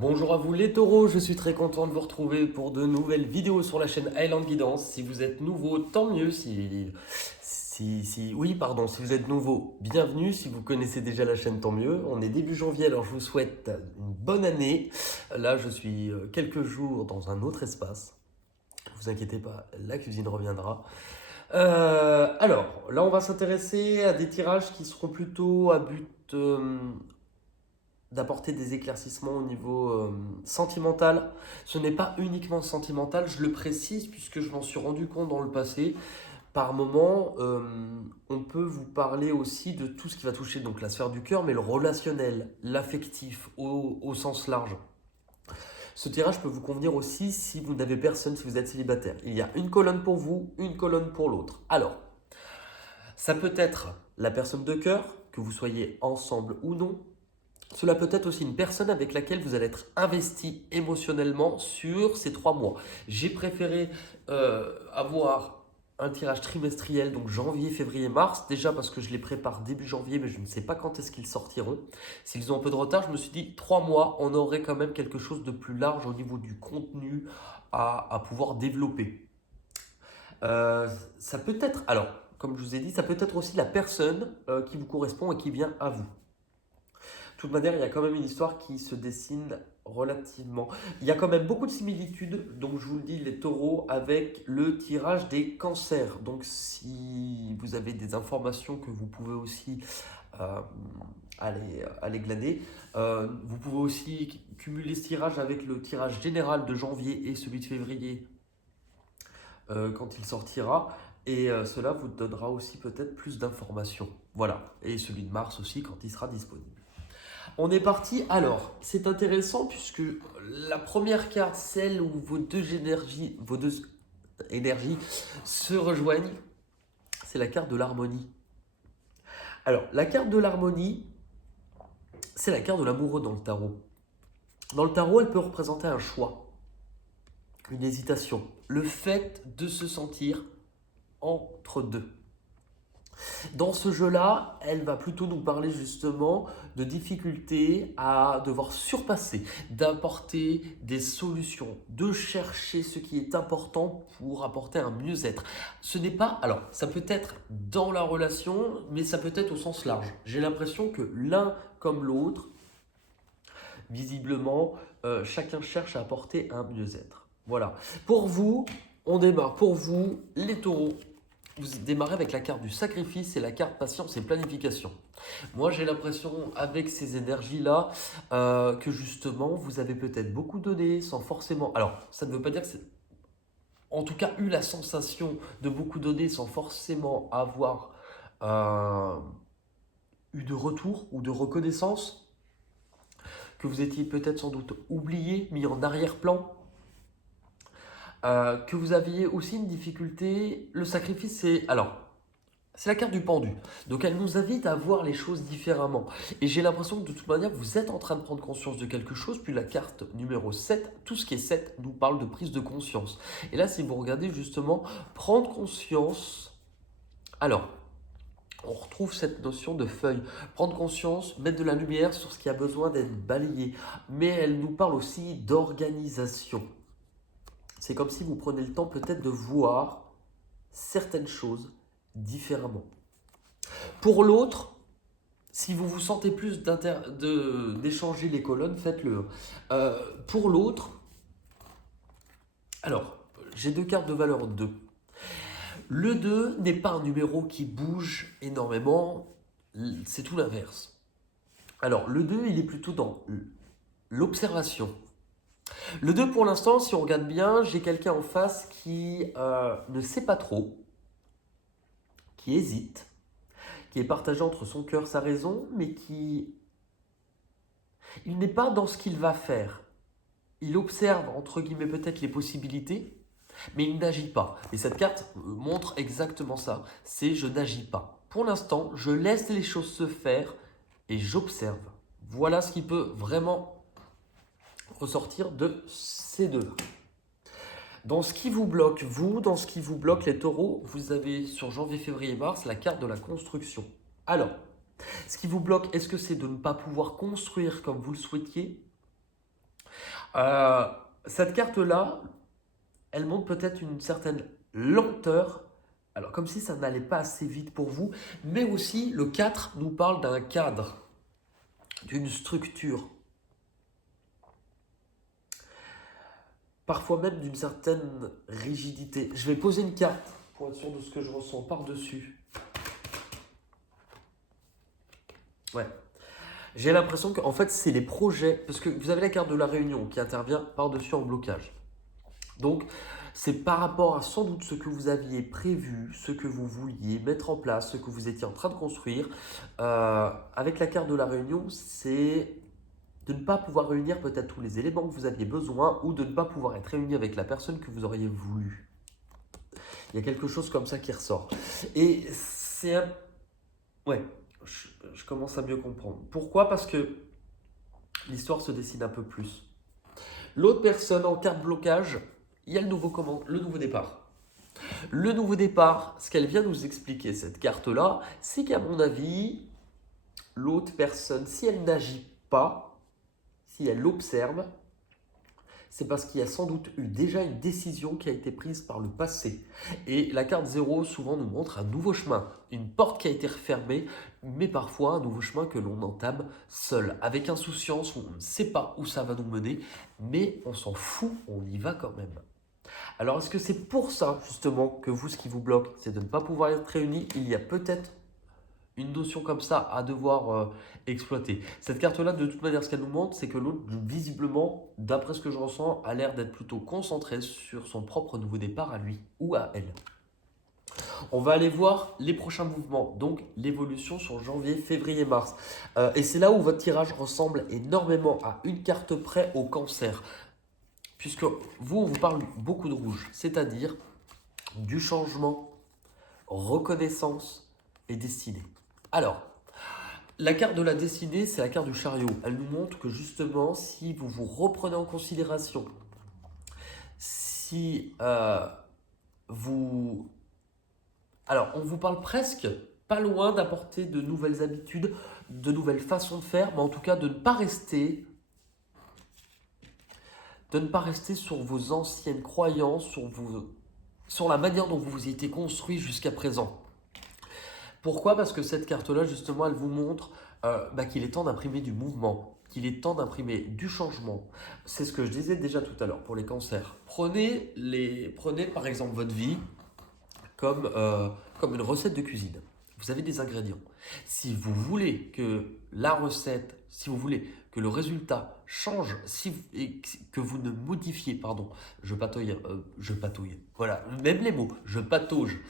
Bonjour à vous les taureaux, je suis très content de vous retrouver pour de nouvelles vidéos sur la chaîne Highland Guidance. Si vous êtes nouveau, tant mieux. Si vous êtes nouveau, bienvenue. Si vous connaissez déjà la chaîne, tant mieux. On est début janvier, alors je vous souhaite une bonne année. Là, je suis quelques jours dans un autre espace. Ne vous inquiétez pas, la cuisine reviendra. Alors, là, on va s'intéresser à des tirages qui seront plutôt à but d'apporter des éclaircissements au niveau sentimental. Ce n'est pas uniquement sentimental, je le précise puisque je m'en suis rendu compte dans le passé. Par moment, on peut vous parler aussi de tout ce qui va toucher donc la sphère du cœur, mais le relationnel, l'affectif au sens large. Ce tirage peut vous convenir aussi si vous n'avez personne, si vous êtes célibataire. Il y a une colonne pour vous, une colonne pour l'autre. Alors, ça peut être la personne de cœur, que vous soyez ensemble ou non. Cela peut être aussi une personne avec laquelle vous allez être investi émotionnellement sur ces 3 mois. J'ai préféré avoir un tirage trimestriel, donc janvier, février, mars, déjà parce que je les prépare début janvier, mais je ne sais pas quand est-ce qu'ils sortiront. S'ils ont un peu de retard, je me suis dit 3 mois, on aurait quand même quelque chose de plus large au niveau du contenu à pouvoir développer. Euh, Ça peut être, alors, comme je vous ai dit, ça peut être aussi la personne qui vous correspond et qui vient à vous. De toute manière, il y a quand même une histoire qui se dessine relativement. Il y a quand même beaucoup de similitudes, donc je vous le dis, les taureaux, avec le tirage des cancers. Donc si vous avez des informations que vous pouvez aussi euh, aller glaner, vous pouvez aussi cumuler ce tirage avec le tirage général de janvier et celui de février quand il sortira. Et cela vous donnera aussi peut-être plus d'informations. Voilà. Et celui de mars aussi quand il sera disponible. On est parti. Alors, c'est intéressant puisque la première carte, celle où vos deux énergies se rejoignent, c'est la carte de l'harmonie. Alors, la carte de l'harmonie, c'est la carte de l'amoureux dans le tarot. Dans le tarot, elle peut représenter un choix, une hésitation, le fait de se sentir entre deux. Dans ce jeu-là, elle va plutôt nous parler justement de difficultés à devoir surpasser, d'apporter des solutions, de chercher ce qui est important pour apporter un mieux-être. Ce n'est pas, alors ça peut être dans la relation, mais ça peut être au sens large. J'ai l'impression que l'un comme l'autre, visiblement, chacun cherche à apporter un mieux-être. Voilà. Pour vous, on démarre. Pour vous, les taureaux, vous démarrez avec la carte du sacrifice et la carte patience et planification. Moi, j'ai l'impression, avec ces énergies-là, que justement, vous avez peut-être beaucoup donné sans forcément. Alors, ça ne veut pas dire que c'est. En tout cas, eu la sensation de beaucoup donner sans forcément avoir euh, eu de retour ou de reconnaissance, que vous étiez peut-être sans doute oublié, mis en arrière-plan. Que vous aviez aussi une difficulté. Le sacrifice, c'est. Alors, c'est la carte du pendu. Donc elle nous invite à voir les choses différemment. Et j'ai l'impression que de toute manière, vous êtes en train de prendre conscience de quelque chose. Puis la carte numéro 7, tout ce qui est 7, nous parle de prise de conscience. Et là, si vous regardez justement, prendre conscience. Alors, on retrouve cette notion de feuille. Prendre conscience, mettre de la lumière sur ce qui a besoin d'être balayé. Mais elle nous parle aussi d'organisation. C'est comme si vous prenez le temps peut-être de voir certaines choses différemment. Pour l'autre, si vous vous sentez plus d'échanger les colonnes, faites-le. Pour l'autre, alors, j'ai deux cartes de valeur 2. Le 2 n'est pas un numéro qui bouge énormément, c'est tout l'inverse. Alors, le 2, il est plutôt dans l'observation. Le 2, pour l'instant, si on regarde bien, j'ai quelqu'un en face qui ne sait pas trop, qui hésite, qui est partagé entre son cœur, sa raison, mais qui... Il n'est pas dans ce qu'il va faire. Il observe, entre guillemets, peut-être les possibilités, mais il n'agit pas. Et cette carte montre exactement ça. C'est je n'agis pas. Pour l'instant, je laisse les choses se faire et j'observe. Voilà ce qui peut vraiment ressortir de ces deux-là. Dans ce qui vous bloque, vous, dans ce qui vous bloque les taureaux, vous avez sur janvier, février, mars la carte de la construction. Alors, ce qui vous bloque, est-ce que c'est de ne pas pouvoir construire comme vous le souhaitiez? Euh, cette carte-là, elle montre peut-être une certaine lenteur. Alors, comme si ça n'allait pas assez vite pour vous, mais aussi le 4 nous parle d'un cadre, d'une structure, parfois même d'une certaine rigidité. Je vais poser une carte pour être sûr de ce que je ressens par-dessus. Ouais. J'ai l'impression qu'en fait, c'est les projets, parce que vous avez la carte de la réunion qui intervient par-dessus en blocage. Donc, c'est par rapport à sans doute ce que vous aviez prévu, ce que vous vouliez mettre en place, ce que vous étiez en train de construire. Avec la carte de la réunion, c'est de ne pas pouvoir réunir peut-être tous les éléments que vous aviez besoin ou de ne pas pouvoir être réuni avec la personne que vous auriez voulu. Il y a quelque chose comme ça qui ressort. Et c'est un... Ouais, je commence à mieux comprendre. Pourquoi? Parce que l'histoire se dessine un peu plus. L'autre personne en carte blocage, il y a le nouveau départ. Le nouveau départ, ce qu'elle vient nous expliquer, cette carte-là, c'est qu'à mon avis, l'autre personne, si elle n'agit pas, si elle observe, c'est parce qu'il y a sans doute eu déjà une décision qui a été prise par le passé. Et la carte 0 souvent nous montre un nouveau chemin, une porte qui a été refermée, mais parfois un nouveau chemin que l'on entame seul, avec insouciance, où on ne sait pas où ça va nous mener, mais on s'en fout, on y va quand même. Alors est-ce que c'est pour ça justement que vous, ce qui vous bloque, c'est de ne pas pouvoir être réunis? Il y a peut-être une notion comme ça à devoir exploiter. Cette carte-là, de toute manière, ce qu'elle nous montre, c'est que l'autre, visiblement, d'après ce que je ressens, a l'air d'être plutôt concentré sur son propre nouveau départ à lui ou à elle. On va aller voir les prochains mouvements, donc l'évolution sur janvier, février, mars. Et c'est là où votre tirage ressemble énormément à une carte près au cancer. Puisque vous, on vous parle beaucoup de rouge, c'est-à-dire du changement, reconnaissance et destinée. Alors, la carte de la destinée, c'est la carte du chariot. Elle nous montre que justement, si vous vous reprenez en considération, si vous... Alors, on vous parle presque pas loin d'apporter de nouvelles habitudes, de nouvelles façons de faire, mais en tout cas de ne pas rester sur vos anciennes croyances, sur la manière dont vous vous étiez construit jusqu'à présent. Pourquoi? Parce que cette carte-là, justement, elle vous montre qu'il est temps d'imprimer du mouvement, qu'il est temps d'imprimer du changement. C'est ce que je disais déjà tout à l'heure pour les cancers. Prenez par exemple votre vie comme une recette de cuisine. Vous avez des ingrédients. Si vous voulez que la recette, si vous voulez que le résultat change, et que vous ne modifiez, pardon, je patouille, voilà, même les mots, je patauge.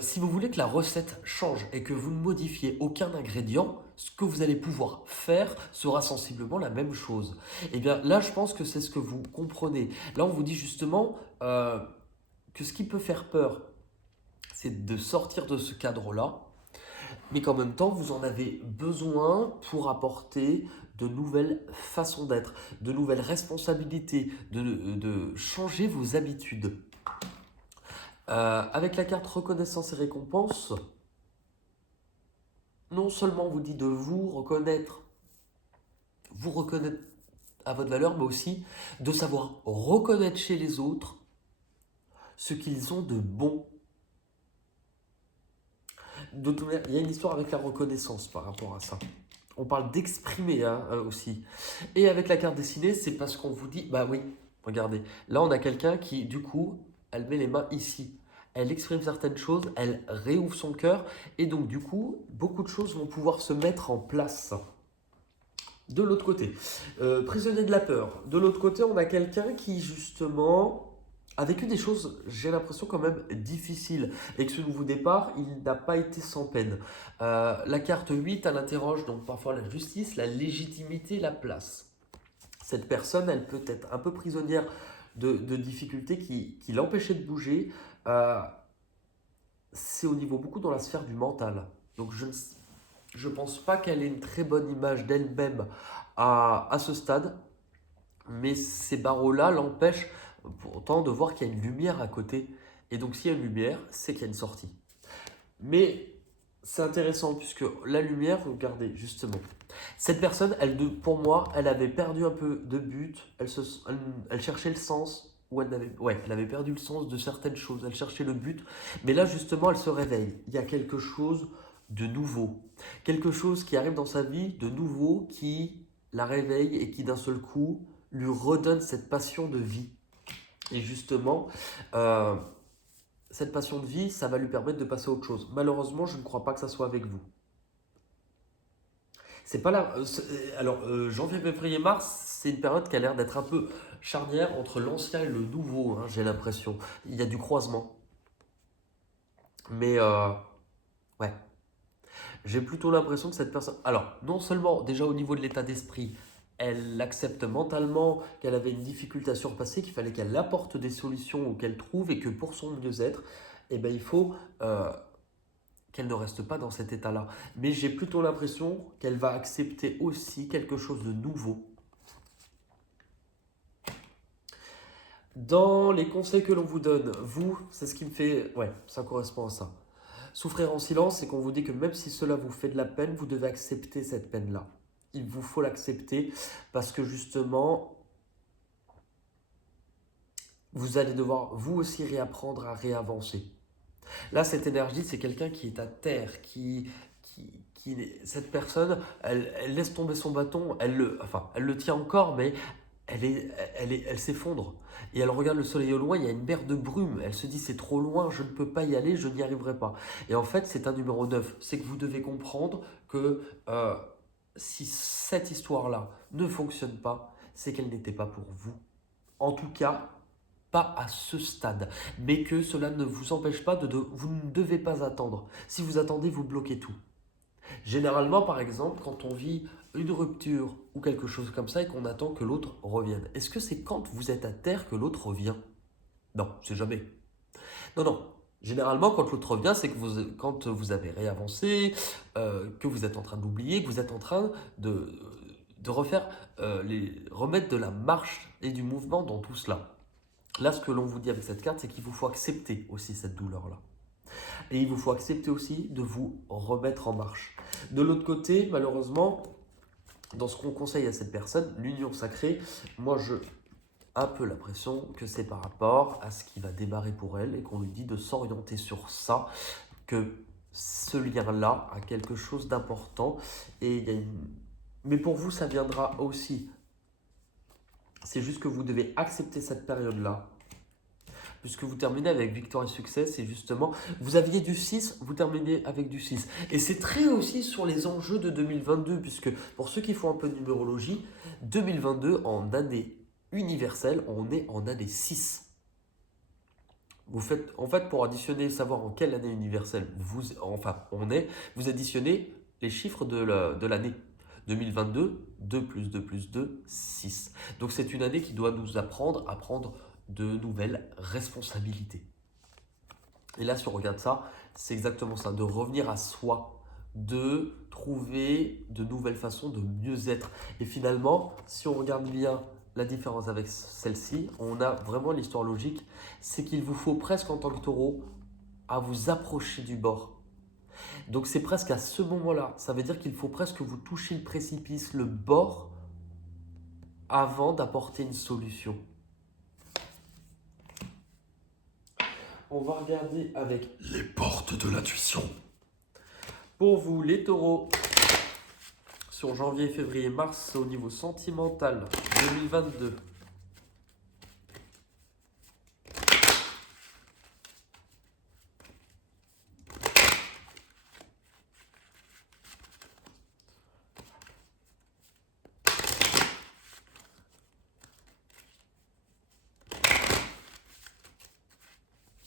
Si vous voulez que la recette change et que vous ne modifiez aucun ingrédient, ce que vous allez pouvoir faire sera sensiblement la même chose. Et bien là, je pense que c'est ce que vous comprenez. Là, on vous dit justement que ce qui peut faire peur, c'est de sortir de ce cadre-là, mais qu'en même temps, vous en avez besoin pour apporter de nouvelles façons d'être, de nouvelles responsabilités, de changer vos habitudes. Avec la carte reconnaissance et récompense, non seulement on vous dit de vous reconnaître à votre valeur, mais aussi de savoir reconnaître chez les autres ce qu'ils ont de bon. De toute manière, il y a une histoire avec la reconnaissance par rapport à ça. On parle d'exprimer aussi. Et avec la carte dessinée, c'est parce qu'on vous dit, bah oui, regardez, là on a quelqu'un qui, du coup, elle met les mains ici. Elle exprime certaines choses, elle réouvre son cœur, et donc du coup, beaucoup de choses vont pouvoir se mettre en place. De l'autre côté, prisonnier de la peur. De l'autre côté, on a quelqu'un qui, justement, a vécu des choses, j'ai l'impression quand même difficiles. Et que ce nouveau départ, il n'a pas été sans peine. La carte 8, elle interroge donc parfois la justice, la légitimité, la place. Cette personne, elle peut être un peu prisonnière de difficultés qui l'empêchaient de bouger. C'est au niveau beaucoup dans la sphère du mental. Donc je ne pense pas qu'elle ait une très bonne image d'elle-même à ce stade. Mais ces barreaux-là l'empêchent pourtant de voir qu'il y a une lumière à côté. Et donc s'il y a une lumière, c'est qu'il y a une sortie. Mais c'est intéressant puisque la lumière, regardez justement, Cette personne, pour moi, elle avait perdu un peu de but, elle cherchait le sens, ou elle avait perdu le sens de certaines choses, elle cherchait le but, mais là justement, elle se réveille. Il y a quelque chose de nouveau, quelque chose qui arrive dans sa vie de nouveau, qui la réveille et qui d'un seul coup lui redonne cette passion de vie. Et justement, euh, cette passion de vie, ça va lui permettre de passer à autre chose. Malheureusement, je ne crois pas que ça soit avec vous. C'est pas là. Alors, janvier, février, mars, c'est une période qui a l'air d'être un peu charnière entre l'ancien et le nouveau, hein, j'ai l'impression. Il y a du croisement. Mais, ouais, j'ai plutôt l'impression que cette personne. Alors, non seulement, déjà au niveau de l'état d'esprit, elle accepte mentalement qu'elle avait une difficulté à surpasser, qu'il fallait qu'elle apporte des solutions ou qu'elle trouve, et que pour son mieux-être, eh ben, il faut qu'elle ne reste pas dans cet état-là. Mais j'ai plutôt l'impression qu'elle va accepter aussi quelque chose de nouveau. Dans les conseils que l'on vous donne, vous, c'est ce qui me fait... Ouais, ça correspond à ça. Souffrir en silence, c'est qu'on vous dit que même si cela vous fait de la peine, vous devez accepter cette peine-là. Il vous faut l'accepter parce que justement, vous allez devoir vous aussi réapprendre à réavancer. Là, cette énergie, c'est quelqu'un qui est à terre, cette personne, elle laisse tomber son bâton, elle le tient encore, mais elle s'effondre. Et elle regarde le soleil au loin, il y a une mer de brume. Elle se dit, c'est trop loin, je ne peux pas y aller, je n'y arriverai pas. Et en fait, c'est un numéro 9. C'est que vous devez comprendre que si cette histoire-là ne fonctionne pas, c'est qu'elle n'était pas pour vous. En tout cas, pas à ce stade, mais que cela ne vous empêche pas vous ne devez pas attendre. Si vous attendez, vous bloquez tout. Généralement, par exemple, quand on vit une rupture ou quelque chose comme ça et qu'on attend que l'autre revienne, est-ce que c'est quand vous êtes à terre que l'autre revient? Non, c'est jamais. Non, non. Généralement, quand l'autre revient, c'est que quand vous avez réavancé, que vous êtes en train d'oublier, que vous êtes en train de refaire, remettre de la marche et du mouvement dans tout cela. Là, ce que l'on vous dit avec cette carte, c'est qu'il vous faut accepter aussi cette douleur-là. Et il vous faut accepter aussi de vous remettre en marche. De l'autre côté, malheureusement, dans ce qu'on conseille à cette personne, l'union sacrée, moi je un peu l'impression que c'est par rapport à ce qui va démarrer pour elle et qu'on lui dit de s'orienter sur ça, que ce lien-là a quelque chose d'important. Et Mais pour vous, ça viendra aussi. C'est juste que vous devez accepter cette période-là. Puisque vous terminez avec victoire et succès, c'est justement, vous aviez du 6, vous terminez avec du 6. Et c'est très aussi sur les enjeux de 2022, puisque pour ceux qui font un peu de numérologie, 2022 en année universelle, on est en année 6. En fait, pour additionner, savoir en quelle année universelle vous additionnez les chiffres de l'année. 2022, 2 plus 2 plus 2, 6. Donc c'est une année qui doit nous apprendre à prendre de nouvelles responsabilités. Et là, si on regarde ça, c'est exactement ça, de revenir à soi, de trouver de nouvelles façons de mieux être. Et finalement, si on regarde bien la différence avec celle-ci, on a vraiment l'histoire logique, c'est qu'il vous faut presque en tant que taureau à vous approcher du bord. Donc c'est presque à ce moment-là, ça veut dire qu'il faut presque vous toucher le précipice, le bord, avant d'apporter une solution. On va regarder avec les portes de l'intuition. Pour vous, les taureaux, sur janvier, février, mars, au niveau sentimental, 2022.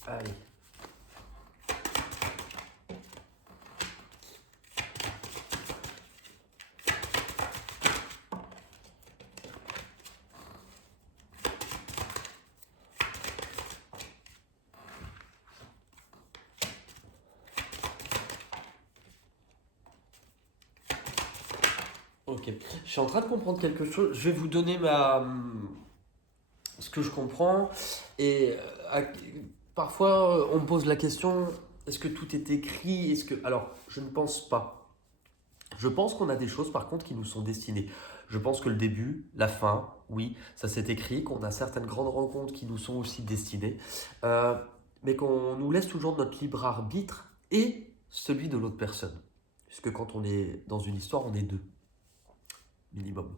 Allez. Ok. Je suis en train de comprendre quelque chose. Je vais vous donner ce que je comprends. Et parfois, on me pose la question, est-ce que tout est écrit? Alors, je ne pense pas. Je pense qu'on a des choses par contre qui nous sont destinées. Je pense que le début, la fin, oui, ça s'est écrit, qu'on a certaines grandes rencontres qui nous sont aussi destinées, euh, mais qu'on nous laisse toujours notre libre arbitre et celui de l'autre personne. Puisque quand on est dans une histoire, on est deux, minimum.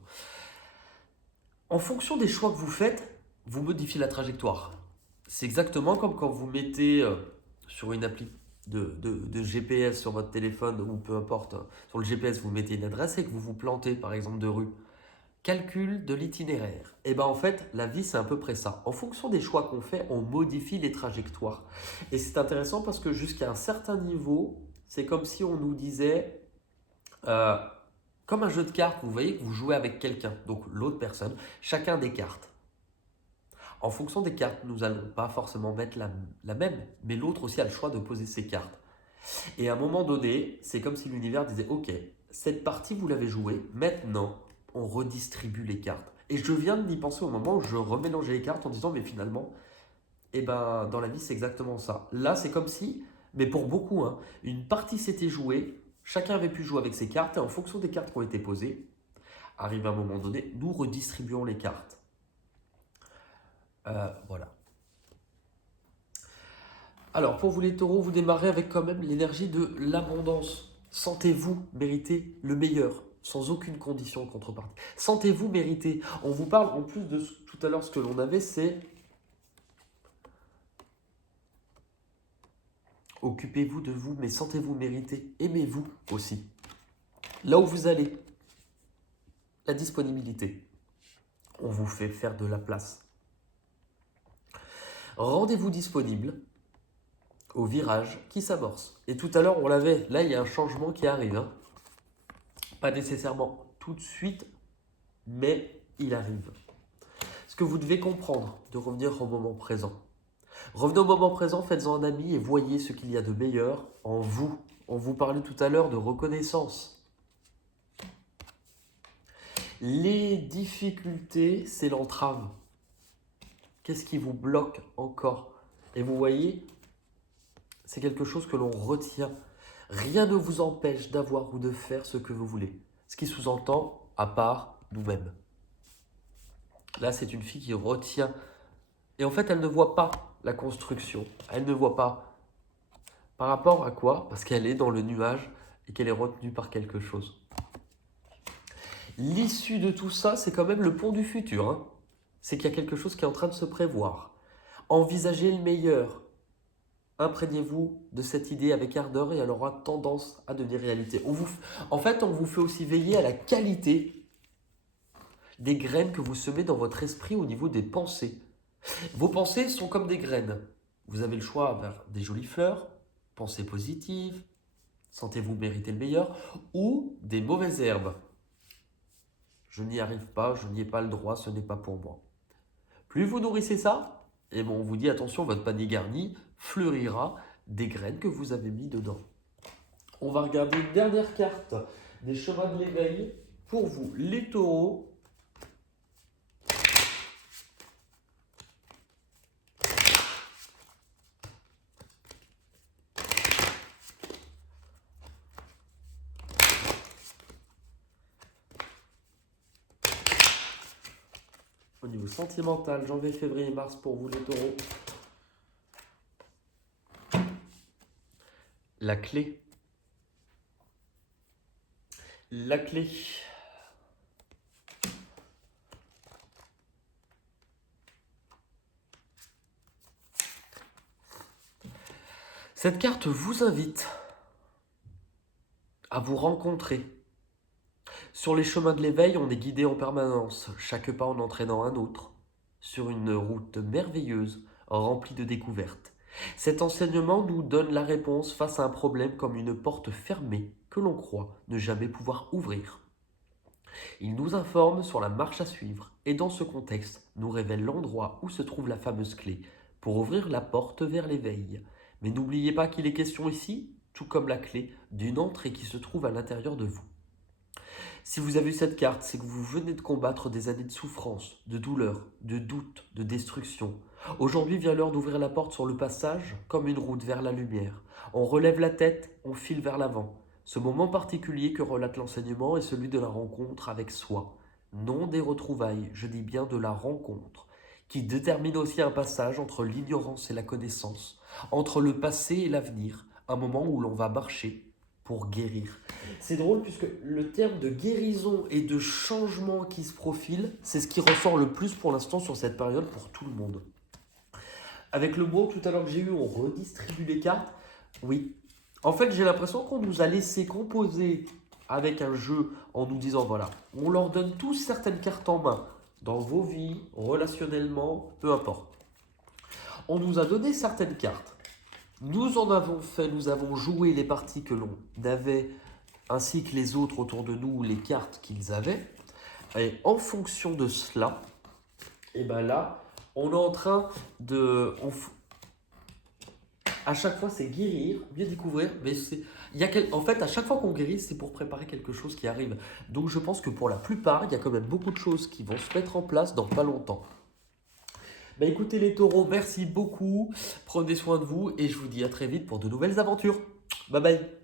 En fonction des choix que vous faites, vous modifiez la trajectoire. C'est exactement comme quand vous mettez sur une appli de GPS sur votre téléphone ou peu importe, sur le GPS, vous mettez une adresse et que vous vous plantez par exemple de rue. Calcul de l'itinéraire. Et bien en fait, la vie c'est à peu près ça. En fonction des choix qu'on fait, on modifie les trajectoires. Et c'est intéressant parce que jusqu'à un certain niveau, c'est comme si on nous disait, euh, comme un jeu de cartes, vous voyez que vous jouez avec quelqu'un, donc l'autre personne, chacun des cartes. En fonction des cartes, nous n'allons pas forcément mettre la même, mais l'autre aussi a le choix de poser ses cartes. Et à un moment donné, c'est comme si l'univers disait, ok, cette partie vous l'avez jouée, maintenant on redistribue les cartes. Et je viens d'y penser au moment où je remélangeais les cartes en disant, mais finalement, eh ben, dans la vie c'est exactement ça. Là c'est comme si, mais pour beaucoup, hein, une partie s'était jouée, chacun avait pu jouer avec ses cartes, et en fonction des cartes qui ont été posées, arrive un moment donné, nous redistribuons les cartes. Voilà. Alors, pour vous les taureaux, vous démarrez avec quand même l'énergie de l'abondance. Sentez-vous mériter le meilleur, sans aucune condition de contrepartie. Sentez-vous mériter. On vous parle, en plus de tout à l'heure, ce que l'on avait, c'est occupez-vous de vous, mais sentez-vous mériter. Aimez-vous aussi. Là où vous allez, la disponibilité. On vous fait faire de la place. Rendez-vous disponible au virage qui s'amorce. Et tout à l'heure, on l'avait. Là, il y a un changement qui arrive. Hein. Pas nécessairement tout de suite, mais il arrive. Ce que vous devez comprendre, de revenir au moment présent. Revenez au moment présent, faites-en un ami et voyez ce qu'il y a de meilleur en vous. On vous parlait tout à l'heure de reconnaissance. Les difficultés, c'est l'entrave. Qu'est-ce qui vous bloque encore? Et vous voyez, c'est quelque chose que l'on retient. Rien ne vous empêche d'avoir ou de faire ce que vous voulez. Ce qui sous-entend, à part nous-mêmes. Là, c'est une fille qui retient. Et en fait, elle ne voit pas la construction. Elle ne voit pas. Par rapport à quoi? Parce qu'elle est dans le nuage et qu'elle est retenue par quelque chose. L'issue de tout ça, c'est quand même le pont du futur. Hein. C'est qu'il y a quelque chose qui est en train de se prévoir. Envisagez le meilleur. Imprégnez-vous de cette idée avec ardeur et elle aura tendance à devenir réalité. En fait, on vous fait aussi veiller à la qualité des graines que vous semez dans votre esprit au niveau des pensées. Vos pensées sont comme des graines. Vous avez le choix vers des jolies fleurs, pensées positives, sentez-vous mériter le meilleur, ou des mauvaises herbes. Je n'y arrive pas, je n'y ai pas le droit, ce n'est pas pour moi. Plus vous nourrissez ça, et bon, on vous dit attention, votre panier garni fleurira des graines que vous avez mis dedans. On va regarder une dernière carte des chemins de l'éveil pour vous, les taureaux. Au niveau sentimental, janvier, février, mars pour vous les taureaux. La clé. La clé. Cette carte vous invite à vous rencontrer. Sur les chemins de l'éveil, on est guidé en permanence, chaque pas en entraînant un autre, sur une route merveilleuse, remplie de découvertes. Cet enseignement nous donne la réponse face à un problème comme une porte fermée que l'on croit ne jamais pouvoir ouvrir. Il nous informe sur la marche à suivre et dans ce contexte nous révèle l'endroit où se trouve la fameuse clé pour ouvrir la porte vers l'éveil. Mais n'oubliez pas qu'il est question ici, tout comme la clé, d'une entrée qui se trouve à l'intérieur de vous. Si vous avez eu cette carte, c'est que vous venez de combattre des années de souffrance, de douleur, de doute, de destruction. Aujourd'hui vient l'heure d'ouvrir la porte sur le passage comme une route vers la lumière. On relève la tête, on file vers l'avant. Ce moment particulier que relate l'enseignement est celui de la rencontre avec soi, non des retrouvailles, je dis bien de la rencontre, qui détermine aussi un passage entre l'ignorance et la connaissance, entre le passé et l'avenir, un moment où l'on va marcher pour guérir. C'est drôle puisque le terme de guérison et de changement qui se profile, c'est ce qui ressort le plus pour l'instant sur cette période pour tout le monde. Avec le mot tout à l'heure que j'ai eu, on redistribue les cartes. Oui. En fait, j'ai l'impression qu'on nous a laissé composer avec un jeu en nous disant, voilà, on leur donne tous certaines cartes en main, dans vos vies, relationnellement, peu importe. On nous a donné certaines cartes. Nous en avons fait, nous avons joué les parties que l'on avait, ainsi que les autres autour de nous, les cartes qu'ils avaient. Et en fonction de cela, et ben là, on est en train de... à chaque fois, c'est guérir, bien découvrir, mais en fait, à chaque fois qu'on guérit, c'est pour préparer quelque chose qui arrive. Donc je pense que pour la plupart, il y a quand même beaucoup de choses qui vont se mettre en place dans pas longtemps. Bah écoutez les taureaux, merci beaucoup, prenez soin de vous et je vous dis à très vite pour de nouvelles aventures. Bye bye.